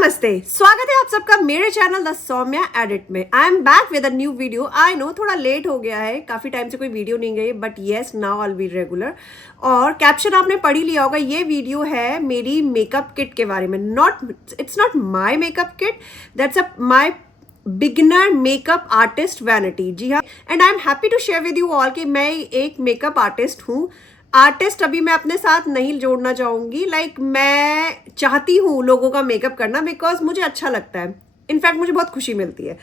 नमस्ते, स्वागत है आप सबका मेरे चैनल द सौम्या एडिट में। I am back with a new video. I know थोड़ा लेट हो गया है, काफ़ी टाइम से कोई वीडियो नहीं गई, but yes now I will be regular. और कैप्शन आपने पढ़ ही लिया होगा, ये वीडियो है मेरी मेकअप किट के बारे में। It's not my makeup kit, that's a my beginner makeup artist vanity. जी हाँ, and I am happy to share with you all कि मैं एक मेकअप आर्टिस्ट हूँ। आर्टिस्ट अभी मैं अपने साथ नहीं जोड़ना चाहूंगी। मैं चाहती हूँ लोगों का मेकअप करना, बिकॉज मुझे अच्छा लगता है। इनफैक्ट मुझे बहुत खुशी मिलती है।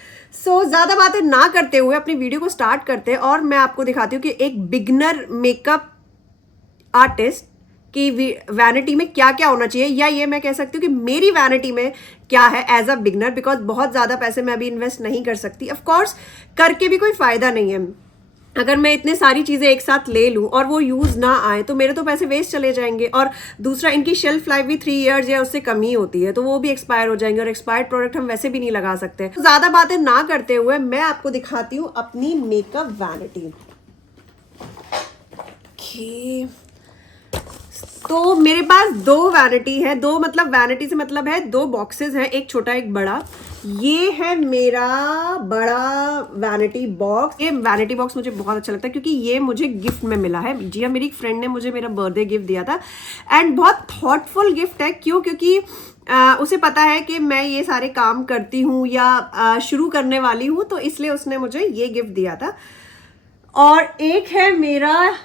ज़्यादा बातें ना करते हुए अपनी वीडियो को स्टार्ट करते हैं और मैं आपको दिखाती हूँ कि एक बिगनर मेकअप आर्टिस्ट की वैनिटी में क्या क्या होना चाहिए, या ये मैं कह सकती हूँ कि मेरी वैनिटी में क्या है एज अ बिगनर। बिकॉज बहुत ज़्यादा पैसे मैं अभी इन्वेस्ट नहीं कर सकती, ऑफकोर्स करके भी कोई फ़ायदा नहीं है। अगर मैं इतने सारी चीज़ें एक साथ ले लूँ और वो यूज़ ना आए तो मेरे तो पैसे वेस्ट चले जाएंगे। और दूसरा, इनकी शेल्फ लाइफ भी 3 इयर्स या उससे कम ही होती है, तो वो भी एक्सपायर हो जाएंगे, और एक्सपायर्ड प्रोडक्ट हम वैसे भी नहीं लगा सकते। तो ज़्यादा बातें ना करते हुए मैं आपको दिखाती हूँ अपनी मेकअप वैनिटी। तो मेरे पास 2 वैनिटी है, 2 मतलब वैनिटी से मतलब है 2 बॉक्सेस हैं, एक छोटा एक बड़ा। ये है मेरा बड़ा वैनिटी बॉक्स। ये वैनिटी बॉक्स मुझे बहुत अच्छा लगता है क्योंकि ये मुझे गिफ्ट में मिला है। जी हाँ, मेरी एक फ्रेंड ने मुझे मेरा बर्थडे गिफ्ट दिया था, एंड बहुत थॉटफुल गिफ्ट है। क्योंकि उसे पता है कि मैं ये सारे काम करती हूँ या शुरू करने वाली हूँ, तो इसलिए उसने मुझे ये गिफ्ट दिया था। और एक है मेरा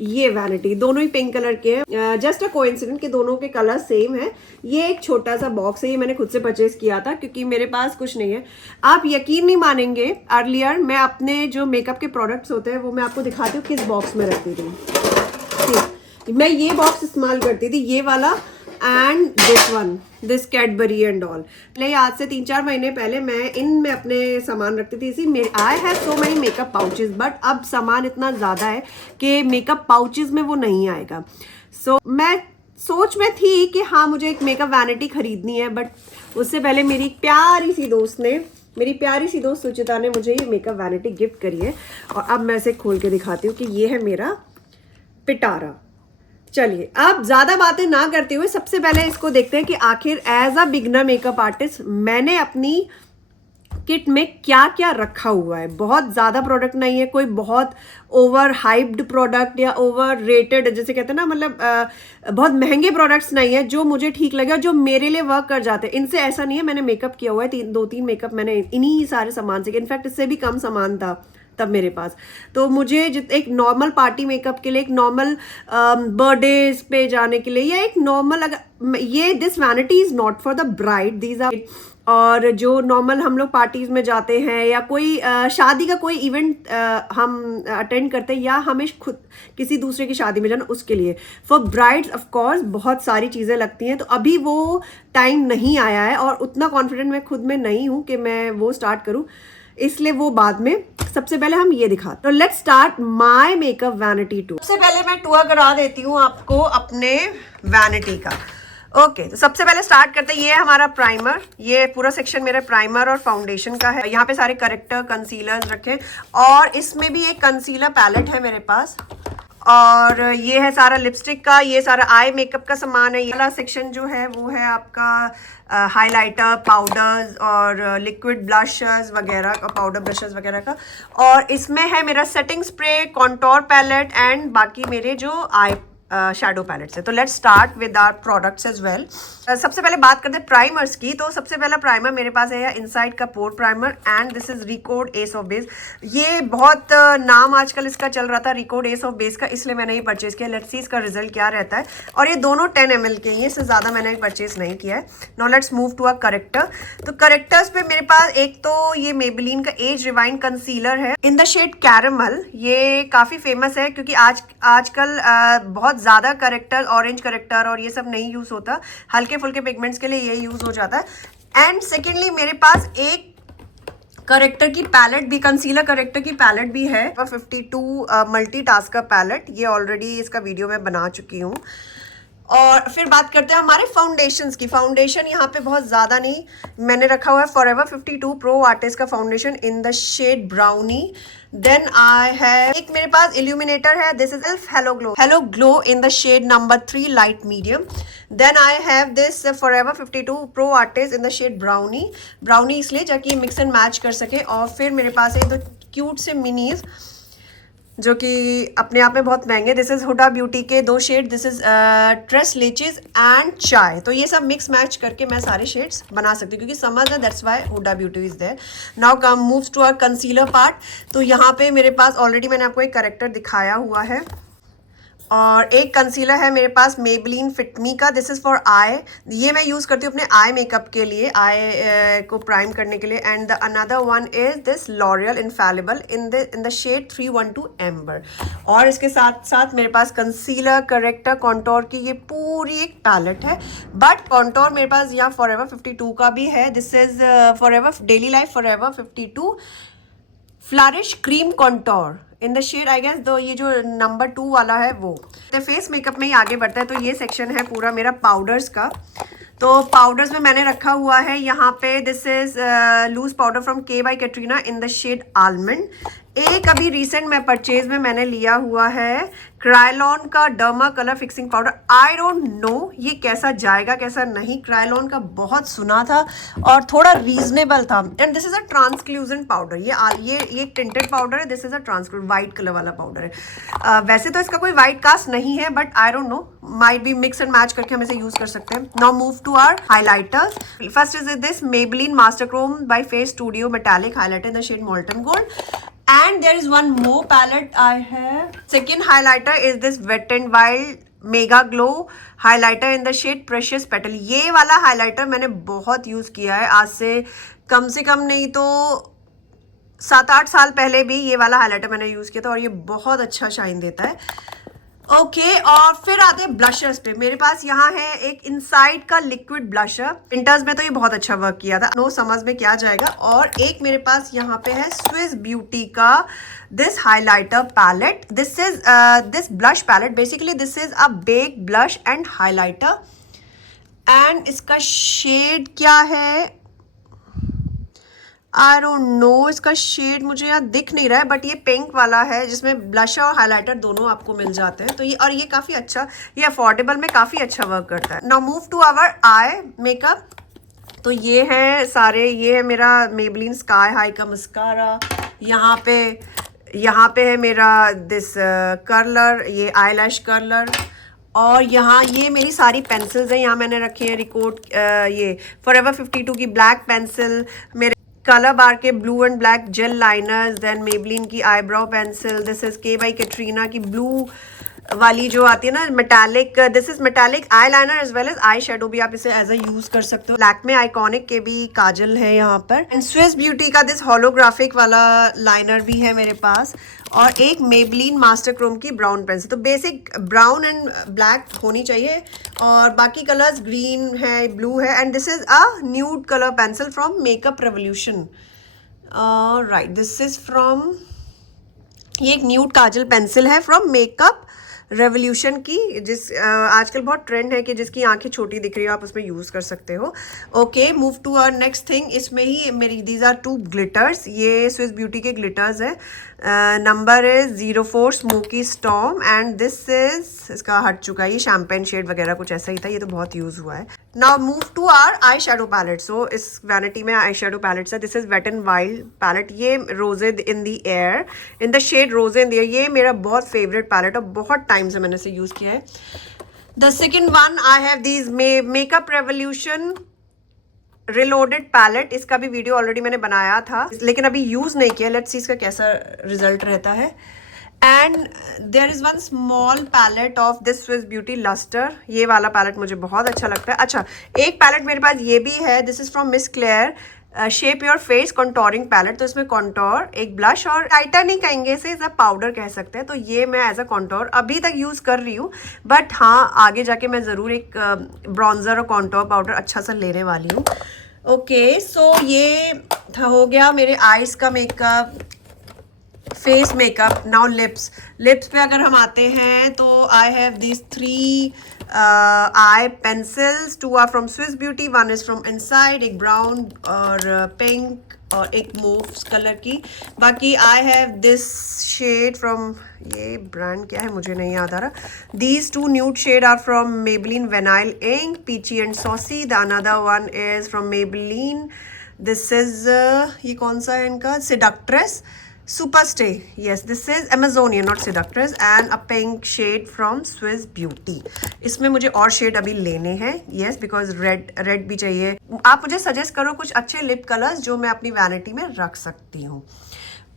ये वैनिटी, दोनों ही पिंक कलर के हैं। जस्ट अ कोइंसिडेंट कि दोनों के कलर सेम है। ये एक छोटा सा बॉक्स है, ये मैंने खुद से परचेज किया था क्योंकि मेरे पास कुछ नहीं है। आप यकीन नहीं मानेंगे, अर्लियर मैं अपने जो मेकअप के प्रोडक्ट्स होते हैं वो मैं आपको दिखाती हूँ किस बॉक्स में रखती थी। ठीक, मैं ये बॉक्स इस्तेमाल करती थी, ये वाला and this one, this Cadbury and all. पहले आज से 3-4 महीने पहले मैं इनमें अपने सामान रखती थी। इसी मेरे I have so many makeup pouches, but अब सामान इतना ज़्यादा है कि मेकअप पाउचेस में वो नहीं आएगा। मैं सोच में थी कि हाँ मुझे एक मेकअप वैनिटी खरीदनी है, बट उससे पहले मेरी प्यारी सी दोस्त सुचिता ने मुझे ये मेकअप वैनिटी गिफ्ट करी है। और अब मैं इसे खोल के दिखाती हूँ कि ये है मेरा पिटारा। चलिए, अब ज्यादा बातें ना करते हुए सबसे पहले इसको देखते हैं कि आखिर as a beginner makeup artist मैंने अपनी किट में क्या क्या रखा हुआ है। बहुत ज़्यादा प्रोडक्ट नहीं है, कोई बहुत ओवर हाइप्ड प्रोडक्ट या ओवर रेटेड जैसे कहते हैं ना, मतलब बहुत महंगे प्रोडक्ट्स नहीं है। जो मुझे ठीक लगे और जो मेरे लिए वर्क कर जाते हैं, इनसे ऐसा नहीं है। मैंने मेकअप किया हुआ है, 2-3 मेकअप मैंने इन्हीं सारे सामान से, इनफैक्ट इससे भी कम सामान था तब मेरे पास। तो मुझे एक नॉर्मल पार्टी मेकअप के लिए, एक नॉर्मल बर्थडे पे जाने के लिए, या एक नॉर्मल, अगर ये this vanity is not for the bride, these are. और जो नॉर्मल हम लोग पार्टीज में जाते हैं या कोई शादी का कोई इवेंट हम अटेंड करते हैं, या हमें खुद किसी दूसरे की शादी में जाना, उसके लिए। फॉर ब्राइड्स ऑफ कोर्स बहुत सारी चीज़ें लगती हैं, तो अभी वो टाइम नहीं आया है और उतना कॉन्फिडेंट मैं खुद में नहीं हूँ कि मैं वो स्टार्ट करूँ, इसलिए वो बाद में। सबसे पहले हम ये दिखाते हैं। तो let's start my makeup vanity tour. सबसे पहले मैं टूर करा देती हूँ आपको अपने वैनिटी का। ओके, तो सबसे पहले स्टार्ट करते हैं। ये है हमारा प्राइमर। ये पूरा सेक्शन मेरा प्राइमर और फाउंडेशन का है। यहाँ पे सारे करेक्टर कंसीलर्स रखे, और इसमें भी एक कंसीलर पैलेट है मेरे पास। और ये है सारा लिपस्टिक का, ये सारा आई मेकअप का सामान है। ये वाला सेक्शन जो है वो है आपका हाइलाइटर, पाउडर्स और लिक्विड ब्लशर्स वगैरह का, पाउडर ब्रशेस वगैरह का। और इसमें है मेरा setting spray, contour palette and बाकी मेरे जो आई शैडो पैलेट से। तो let's start with our products as well. सबसे पहले बात करते हैं प्राइमर्स की। तो सबसे पहला प्राइमर मेरे पास है इनसाइड का pore primer, and this is Recode S of base. ये बहुत नाम आजकल इसका चल रहा था, रिकोड एस ऑफ बेस का, इसलिए मैंने ये परचेज किया। लेट्स सी इसका रिजल्ट क्या रहता है। और ये दोनों 10 ml के हैं, इससे ज़्यादा मैंने परचेज नहीं किया है। Now let's move to a corrector. तो करेक्टर्स पे मेरे पास एक तो ये मेबेलिन का एज रिवाइन कंसीलर है इन द शेड कैरेमल। ये काफ़ी फेमस है क्योंकि आजकल बहुत ज़्यादा करेक्टर, ऑरेंज करेक्टर और ये सब नहीं यूज़ होता, हल्के फुल्के पिगमेंट्स के लिए ये यूज़ हो जाता है। एंड सेकेंडली मेरे पास एक करेक्टर की पैलेट भी, कंसीलर करेक्टर की पैलेट भी है, 52 मल्टी टास्क का पैलेट। ये ऑलरेडी इसका वीडियो मैं बना चुकी हूँ। और फिर बात करते हैं हमारे फाउंडेशंस की। फाउंडेशन यहाँ पे बहुत ज़्यादा नहीं, मैंने रखा हुआ है फॉरएवर 52 प्रो आर्टिस्ट का foundation in the shade brownie. Then I है एक मेरे पास इल्यूमिनेटर है, this is halo glow in the shade number 3 light medium. Then I have this forever 52 pro artist in the shade brownie. Brownie इसलिए ताकि mix and match कर सके। और फिर मेरे पास है दो क्यूट से मिनीज जो कि अपने आप में बहुत महंगे। दिस इज हुडा ब्यूटी के दो शेड, this is tres leches and chai. तो ये सब मिक्स मैच करके मैं सारे शेड्स बना सकती हूँ क्योंकि समझ है, that's why Huda Beauty is there. Now come moves to our concealer part. तो यहाँ पे मेरे पास ऑलरेडी मैंने आपको एक करेक्टर दिखाया हुआ है और एक कंसीलर है मेरे पास मेबलिन फिटमी का, दिस इज़ फॉर आई। ये मैं यूज़ करती हूँ अपने आई मेकअप के लिए, आई को प्राइम करने के लिए। And the another one is this L'Oreal Infallible in the shade 312 amber. और इसके साथ साथ मेरे पास कंसीलर, करेक्टर, कॉन्टोर की ये पूरी एक पैलेट है। बट कॉन्टोर मेरे पास यहाँ फॉरएवर 52 का भी है, this is forever daily life forever 52 flourish cream contour in the shade I guess two, ये जो नंबर 2 वाला है वो। तो फेस मेकअप में ही आगे बढ़ता है। तो ये सेक्शन है पूरा मेरा पाउडर्स का। तो पाउडर्स में मैंने रखा हुआ है यहाँ पे, this is loose powder from K by Katrina in the shade almond. एक अभी रिसेंट मैं परचेज में मैंने लिया हुआ है क्रायलॉन का derma colour fixing powder. I don't no ये कैसा जाएगा कैसा नहीं, क्रायलॉन का बहुत सुना था और थोड़ा रीजनेबल था। And this is a translucent powder. ये एक टिंटेड पाउडर है, this is a translucent white colour वाला पाउडर है। वैसे तो इसका कोई वाइट कास्ट नहीं है but I don't know, might be mix and match करके हम इसे यूज कर सकते हैं। Now move to our highlighters. First is this Maybelline master chrome by face studio metallic highlighter in the shade molten gold. And there is one more palette I have. Second highlighter is this Wet n Wild Mega Glow highlighter in the shade Precious Petal. ये वाला highlighter मैंने बहुत use किया है, आज से कम नहीं तो 7-8 साल पहले भी ये वाला हाइलाइटर मैंने यूज किया था और ये बहुत अच्छा शाइन देता है। ओके और फिर आते हैं ब्लशर्स पे। मेरे पास यहाँ है एक इनसाइड का लिक्विड ब्लशर, विंटर्स में तो ये बहुत अच्छा वर्क किया था, नो समझ में क्या जाएगा। और एक मेरे पास यहाँ पे है स्विस ब्यूटी का this highlighter palette. This blush palette basically this is a bake blush and highlighter. And इसका शेड क्या है आई डोंट नो, इसका शेड मुझे यहाँ दिख नहीं रहा है बट ये पिंक वाला है जिसमें ब्लशर और हाइलाइटर दोनों आपको मिल जाते हैं। तो ये काफ़ी अच्छा, ये अफोर्डेबल में काफ़ी अच्छा वर्क करता है। Now move to our eye makeup. तो ये है सारे, ये है मेरा मेबलिन स्काई हाई का मस्कारा, यहाँ पे है मेरा दिस कर्लर, ये आई लैश कर्लर। और यहाँ ये मेरी सारी पेंसिल्स हैं, यहाँ मैंने रखी है रिकॉर्ड ये फॉरएवर 52 की ब्लैक पेंसिल, मेरे कलर बार के blue and black gel liners, then Maybelline की eyebrow pencil, this is K by Katrina की ब्लू वाली जो आती है ना metallic, this is metallic eye liner as well as eye shadow भी आप इसे एज अ यूज कर सकते हो। लैक्मे आइकॉनिक के भी काजल है यहाँ पर। एंड स्विस ब्यूटी का दिस होलोग्राफिक वाला लाइनर भी है मेरे पास। और एक मेबलिन मास्टर क्रोम की ब्राउन पेंसिल। तो बेसिक ब्राउन एंड ब्लैक होनी चाहिए और बाकी कलर्स ग्रीन है, ब्लू है। And this is a nude colour pencil from makeup revolution. Right, this is from, ये एक न्यूड काजल पेंसिल है फ्रॉम मेकअप रेवोल्यूशन की, जिस आजकल बहुत ट्रेंड है कि जिसकी आंखें छोटी दिख रही हो आप उसमें यूज़ कर सकते हो। Okay move to our next thing. इसमें ही मेरी दीज आर 2 ग्लिटर्स, ये स्विस ब्यूटी के ग्लिटर्स है, number is 04 smoky storm and this is, इसका हट चुका है, ये शैम्पेन शेड वगैरह कुछ ऐसा ही था, ये तो बहुत यूज़ हुआ है। Now move to our eye shadow palette. So इस वैनिटी में आई शेडो पैलेट्स है, this is wet and wild palette, ये rose in the air in the shade rose in the air, ये मेरा बहुत फेवरेट पैलेट और बहुत time से मैंने इसे यूज़ किया है। The second one I have these makeup revolution reloaded palette, इसका भी वीडियो ऑलरेडी मैंने बनाया था लेकिन अभी यूज़ नहीं किया, लेट्स सी इसका कैसा रिजल्ट रहता है। And there is one small palette of this Swiss Beauty lustre, ये वाला पैलेट मुझे बहुत अच्छा लगता है। अच्छा एक पैलेट मेरे पास ये भी है, this is from Miss Claire shape your face contouring palette. तो इसमें कॉन्टोर, एक ब्लश और लाइटर नहीं कहेंगे इसे, इज़ अ पाउडर कह सकते हैं। तो ये मैं एज अ कॉन्टोर अभी तक यूज़ कर रही हूँ बट हाँ आगे जाके मैं ज़रूर एक ब्रॉन्जर और कॉन्टोर पाउडर अच्छा सा लेने वाली हूँ। ओके सो ये हो गया मेरे आइज़ का makeup, face makeup. Now lips. Lips पे अगर हम आते हैं तो I have these 3 eye pencils. 2 are from Swiss Beauty, 1 is from Insight, एक ब्राउन और पिंक और एक मूव कलर की। बाकी I have this shade from, ये ब्रांड क्या है मुझे नहीं याद आ रहा। These 2 nude shade are from Maybelline Vinyl Ink, Peachy and Saucy. The another one is from Maybelline. This is ये कौन सा है इनका, Seductress Super Stay. Yes, this is Amazonian, not Seductress. And a pink shade from Swiss Beauty. इसमें मुझे और shade अभी लेने हैं। Yes, because रेड भी चाहिए। आप मुझे सजेस्ट करो कुछ अच्छे लिप कलर्स जो मैं अपनी वैनिटी में रख सकती हूँ।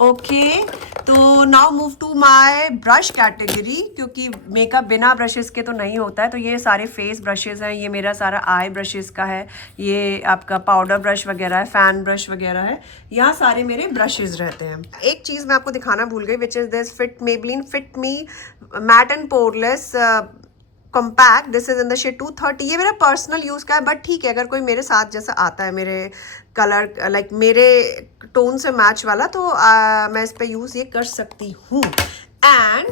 ओके, तो now move to my brush category, क्योंकि मेकअप बिना ब्रशेस के तो नहीं होता है। तो ये सारे फेस ब्रशेस हैं, ये मेरा सारा आई ब्रशेस का है, ये आपका पाउडर ब्रश वगैरह है, फैन ब्रश वगैरह है, यहाँ सारे मेरे ब्रशेस रहते हैं। एक चीज़ मैं आपको दिखाना भूल गई, which is this Maybelline Fit Me matte and poreless compact. This is in the shade 230। ये मेरा पर्सनल यूज़ का है, बट ठीक है अगर कोई मेरे साथ जैसा आता है, मेरे कलर लाइक मेरे टोन से मैच वाला, तो मैं इस पे यूज़ ये कर सकती हूँ। एंड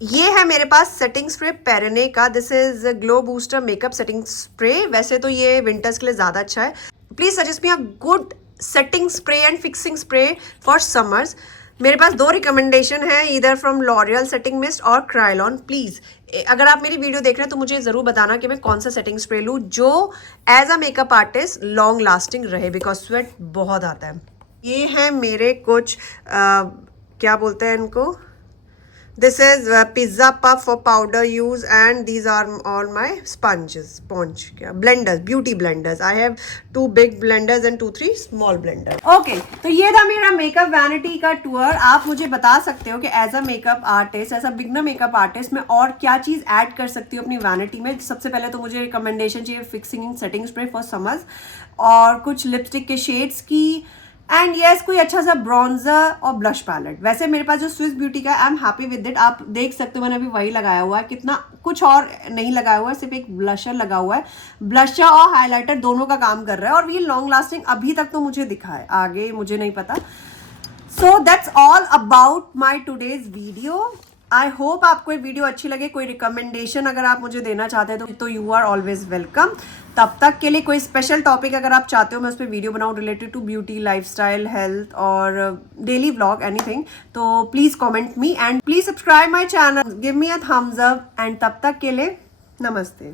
ये है मेरे पास सेटिंग स्प्रे पेरेने का। This is glow booster makeup setting spray. वैसे तो ये विंटर्स के लिए ज़्यादा अच्छा है। Please suggest me a good setting spray and fixing spray for summers. मेरे पास 2 रिकमेंडेशन है, इधर फ्रॉम लॉरियल सेटिंग मिस्ट और क्राइलॉन। प्लीज़ अगर आप मेरी वीडियो देख रहे हैं तो मुझे ज़रूर बताना कि मैं कौन सा सेटिंग स्प्रे लूँ जो as a makeup artist long lasting रहे, बिकॉज स्वेट बहुत आता है। ये हैं मेरे कुछ क्या बोलते हैं इनको, this is pizza puff for powder use and these are all my sponge क्या blenders, beauty blenders. I have 2 big blenders and 2-3 small blender. Okay, तो ये था मेरा मेकअप वैनिटी का टूर। आप मुझे बता सकते हो कि as a makeup artist, as a beginner makeup artist मैं और क्या चीज़ ऐड कर सकती हूँ अपनी वैनिटी में। सबसे पहले तो मुझे रिकमेंडेशन चाहिए fixing in setting spray for summers, और कुछ लिपस्टिक के शेड्स की, एंड येस कोई अच्छा सा ब्रॉन्जर और ब्लश पैलेट। वैसे मेरे पास जो स्विस ब्यूटी का आई एम हैप्पी विद इट। आप देख सकते हो मैंने अभी वही लगाया हुआ है, कितना कुछ और नहीं लगाया हुआ है, सिर्फ एक ब्लशर लगा हुआ है। ब्लशर और हाइलाइटर दोनों का काम कर रहा है, और ये लॉन्ग लास्टिंग अभी तक तो मुझे दिखा है, आगे मुझे नहीं पता। So that's all about my today's video. I hope आपको ये वीडियो अच्छी लगे। कोई रिकमेंडेशन अगर आप मुझे देना चाहते हैं तो यू आर ऑलवेज वेलकम। तब तक के लिए कोई स्पेशल टॉपिक अगर आप चाहते हो मैं उस पर वीडियो बनाऊँ related to beauty, lifestyle, health और डेली व्लॉग, एनीथिंग, तो please comment me and please subscribe my channel, give me a thumbs up, and तब तक के लिए नमस्ते।